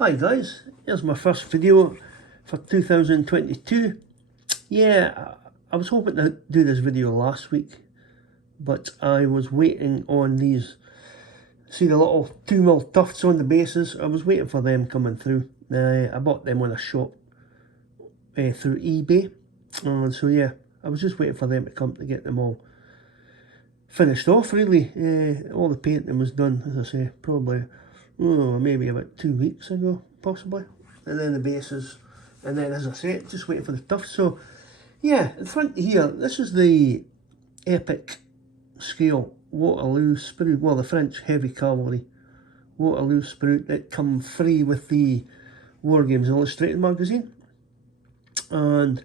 Hi guys, here's my first video for 2022. Yeah, I was hoping to do this video last week, but I was waiting on these, see the little 2mm tufts on the bases. I was waiting for them coming through. I bought them on a shop through eBay, and so yeah, I was just waiting for them to come to get them all finished off really. All the painting was done, as I say, probably maybe about 2 weeks ago, possibly. And then the bases, and then as I say, just waiting for the tufts. So yeah, in front here, this is the epic scale Waterloo sprue, well, the French heavy cavalry Waterloo sprue that come free with the War Games Illustrated magazine. And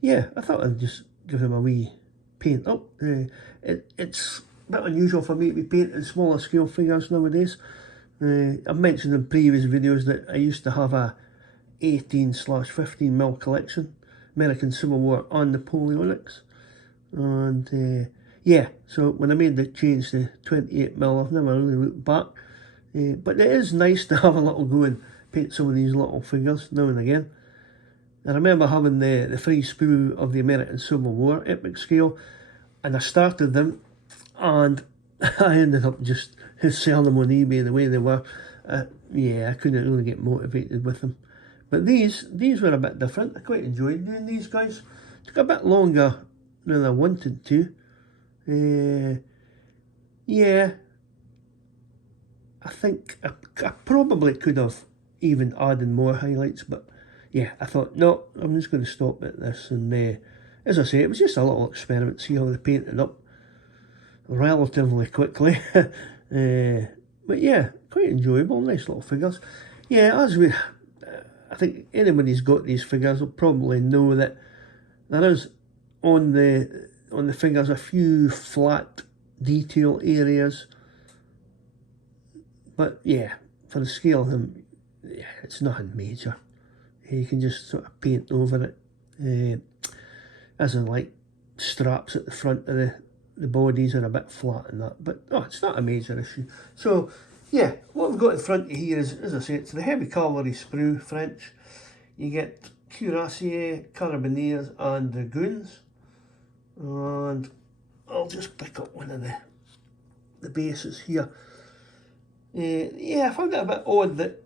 yeah, I thought I'd just give them a wee paint up. It's a bit unusual for me to be painting smaller scale figures nowadays. I've mentioned in previous videos that I used to have a 18/15mm collection, American Civil War and Napoleonics, and yeah, so when I made the change to 28mm, I've never really looked back, but it is nice to have a little go and paint some of these little figures now and again. I remember having the free sprue of the American Civil War epic scale, and I started them, and I ended up just selling them on eBay the way they were. Yeah, I couldn't really get motivated with them. But these were a bit different. I quite enjoyed doing these guys. Took a bit longer than I wanted to. Yeah, I think I probably could have even added more highlights, but yeah, I thought, no, I'm just going to stop at this. And as I say, it was just a little experiment, see how they painted up relatively quickly. But yeah, quite enjoyable, nice little figures. Yeah, I think anybody who's got these figures will probably know that there is on the figures a few flat detail areas, but yeah, for the scale of them, yeah, it's nothing major. You can just sort of paint over it, as in like straps at the front of the bodies are a bit flat and that, but it's not a major issue. So yeah, what we've got in front of here is, as I say, it's the heavy cavalry sprue French. You get cuirassiers, carabineers and dragoons, and I'll just pick up one of the bases here. Yeah, I found it a bit odd that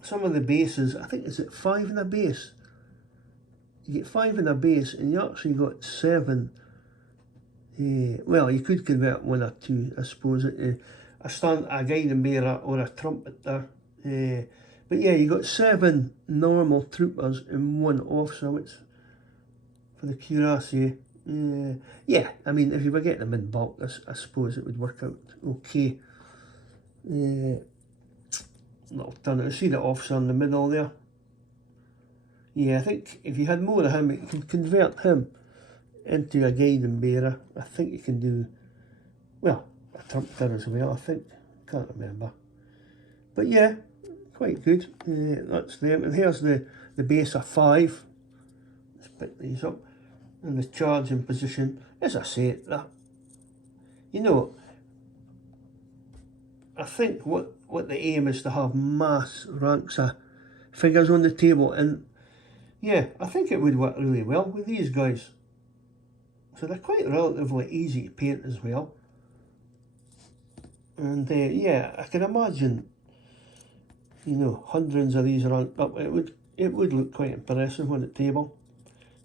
some of the bases, I think it's at 5 in a base. You get 5 in a base and you actually got 7. Well, you could convert 1 or 2, I suppose, a guiding bearer or a trumpeter. But yeah, you got 7 normal troopers and 1 officer, which for the cuirassier. Yeah, I mean, if you were getting them in bulk, I suppose it would work out okay. Little turn, see the officer in the middle there. Yeah, I think if you had more of him, you can convert him into a guiding bearer. I think you can do, well, a trumpeter as well, I think. Can't remember. But yeah, quite good. That's them. And here's the base of 5. Let's pick these up. And the charging position, as I say, you know, I think what the aim is to have mass ranks of figures on the table, and yeah, I think it would work really well with these guys. So they're quite relatively easy to paint as well. And yeah, I can imagine, you know, hundreds of these ranked up. It would look quite impressive on the table.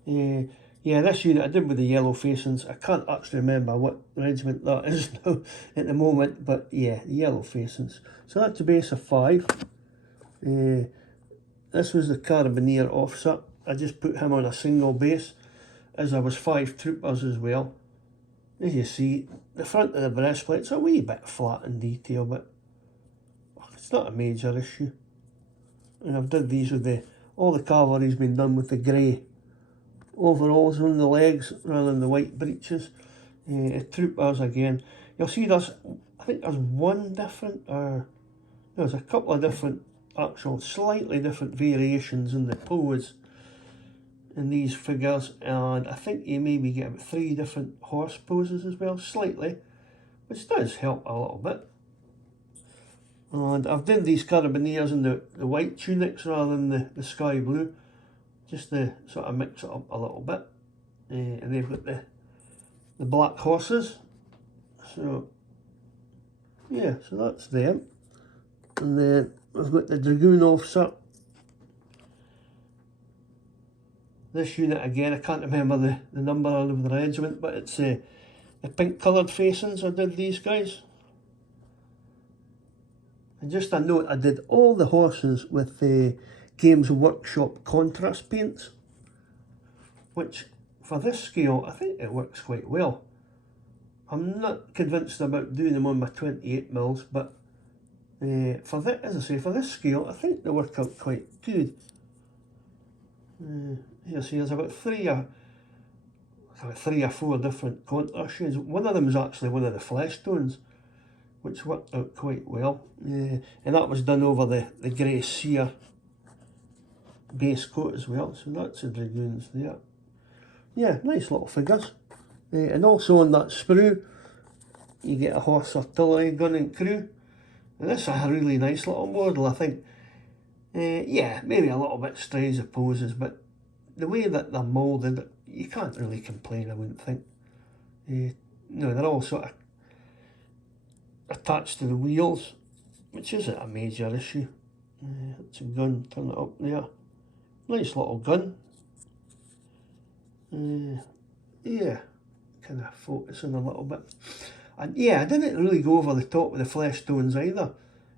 Yeah, this unit I did with the yellow facings. I can't actually remember what regiment that is now at the moment, but yeah, the yellow facings. So that's a base of 5. This was the carabineer officer. I just put him on a single base, as there was 5 troopers as well. As you see, the front of the breastplate's a wee bit flat in detail, but it's not a major issue. And I've done these with all the cavalry's been done with the grey overalls on the legs rather than the white breeches. Troopers again, you'll see I think there's one different, or there's a couple of different actual slightly different variations in the pose in these figures, and I think you maybe get about 3 different horse poses as well, slightly, which does help a little bit. And I've done these carabiniers in the white tunics rather than the sky blue, just to sort of mix it up a little bit. And they've got the black horses. So yeah, so that's them. And then we've got the dragoon officer. This unit again, I can't remember the number of the regiment, but it's the pink coloured facings. I did these guys. And just a note, I did all the horses with the Games Workshop contrast paints, which for this scale I think it works quite well. I'm not convinced about doing them on my 28mm, but for this, as I say, for this scale I think they work out quite good. Here, see, there's about three or four different contrast shades. One of them is actually one of the flesh tones, which worked out quite well. And that was done over the grey sear base coat as well. So that's the dragoons there. Yeah, nice little figures. And also on that sprue, you get a horse artillery gun and crew. And this is a really nice little model, I think. Yeah, maybe a little bit strange of poses, but the way that they're moulded, you can't really complain, I wouldn't think. No, they're all sort of attached to the wheels, which isn't a major issue. It's a gun, turn it up there. Nice little gun. Yeah, kind of focusing a little bit. And yeah, I didn't really go over the top with the flesh tones either.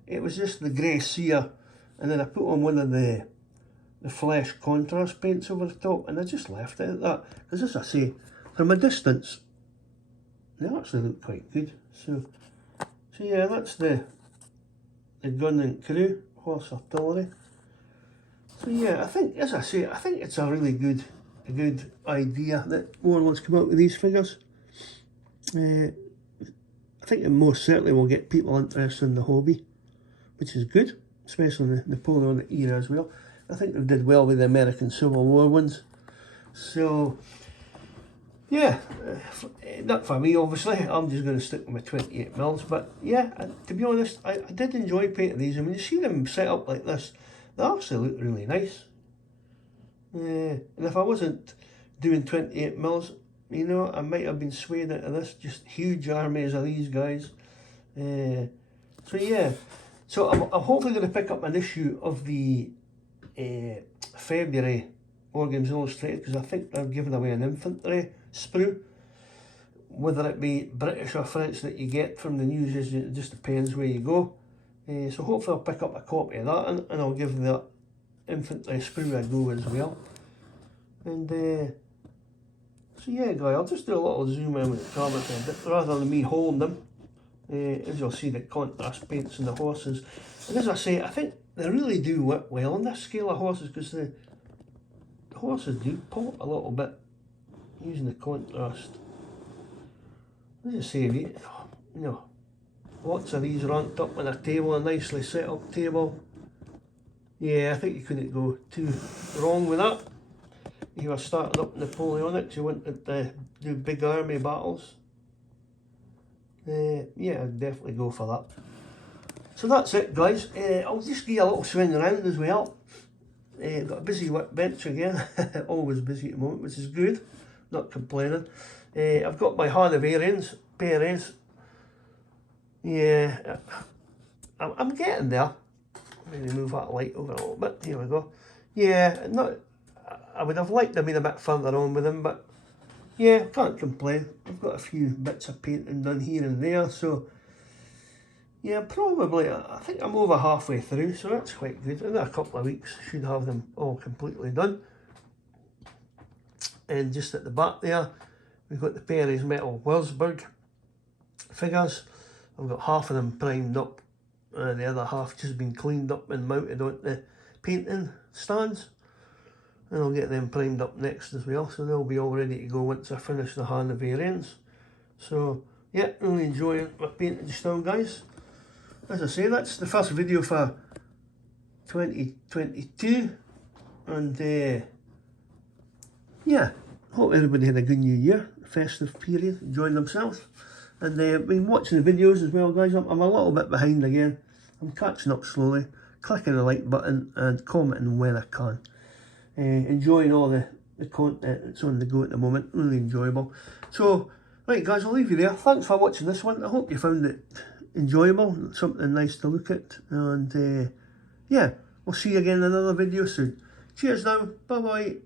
It was just the grey sear, and then I put on one of the flesh contrast paints over the top, and I just left it at that. Because as I say, from a distance, they actually look quite good. So yeah, that's the gun and crew, horse artillery. So yeah, I think, as I say, I think it's a really good idea that Warlord's come out with these figures. I think it most certainly will get people interested in the hobby, which is good, especially in the Napoleonic era as well. I think they did well with the American Civil War ones. So yeah, not for me obviously, I'm just going to stick with my 28mm, but yeah, to be honest, I did enjoy painting these. I mean, you see them set up like this, they actually look really nice. And if I wasn't doing 28mm, you know, I might have been swayed into this, just huge armies of these guys. So yeah, so I'm hopefully going to pick up an issue of the February War Games Illustrated, because I think they're giving away an infantry sprue. Whether it be British or French that you get from the news, it just depends where you go. So hopefully I'll pick up a copy of that, and I'll give the infantry sprue a go as well. And so yeah, guys, I'll just do a little zoom in with the camera for a bit, rather than me holding them. As you'll see, the contrast paints and the horses. And as I say, I think they really do work well on this scale of horses, because the horses do pop a little bit using the contrast. As I say, you know, lots of these ranked up on a table, a nicely set up table. Yeah, I think you couldn't go too wrong with that. You were starting up Napoleonics, you wanted to do big army battles. Yeah, I'd definitely go for that. So that's it, guys. I'll just give you a little swing around as well. Got a busy workbench again. Always busy at the moment, which is good. Not complaining. I've got my Hanoverians, Perez. Yeah, I'm getting there. Maybe move that light over a little bit. Here we go. Yeah, I would have liked to have been a bit further on with them, but yeah, can't complain. I've got a few bits of painting done here and there, so yeah, probably, I think I'm over halfway through, so that's quite good. In a couple of weeks, should have them all completely done. And just at the back there, we've got the Perez Metal Wurzburg figures. I've got half of them primed up, and the other half just been cleaned up and mounted on the painting stands. And I'll get them primed up next as well, so they'll be all ready to go once I finish the Hanoverians. So yeah, really enjoying my painting just now, guys. As I say, that's the first video for 2022, and yeah, hope everybody had a good new year, festive period, enjoying themselves. And been watching the videos as well, guys. I'm a little bit behind again. I'm catching up slowly, clicking the like button and commenting when I can. Enjoying all the content that's on the go at the moment, really enjoyable. So, right guys, I'll leave you there. Thanks for watching this one. I hope you found it enjoyable, something nice to look at, and yeah, we'll see you again in another video soon. Cheers now, bye bye.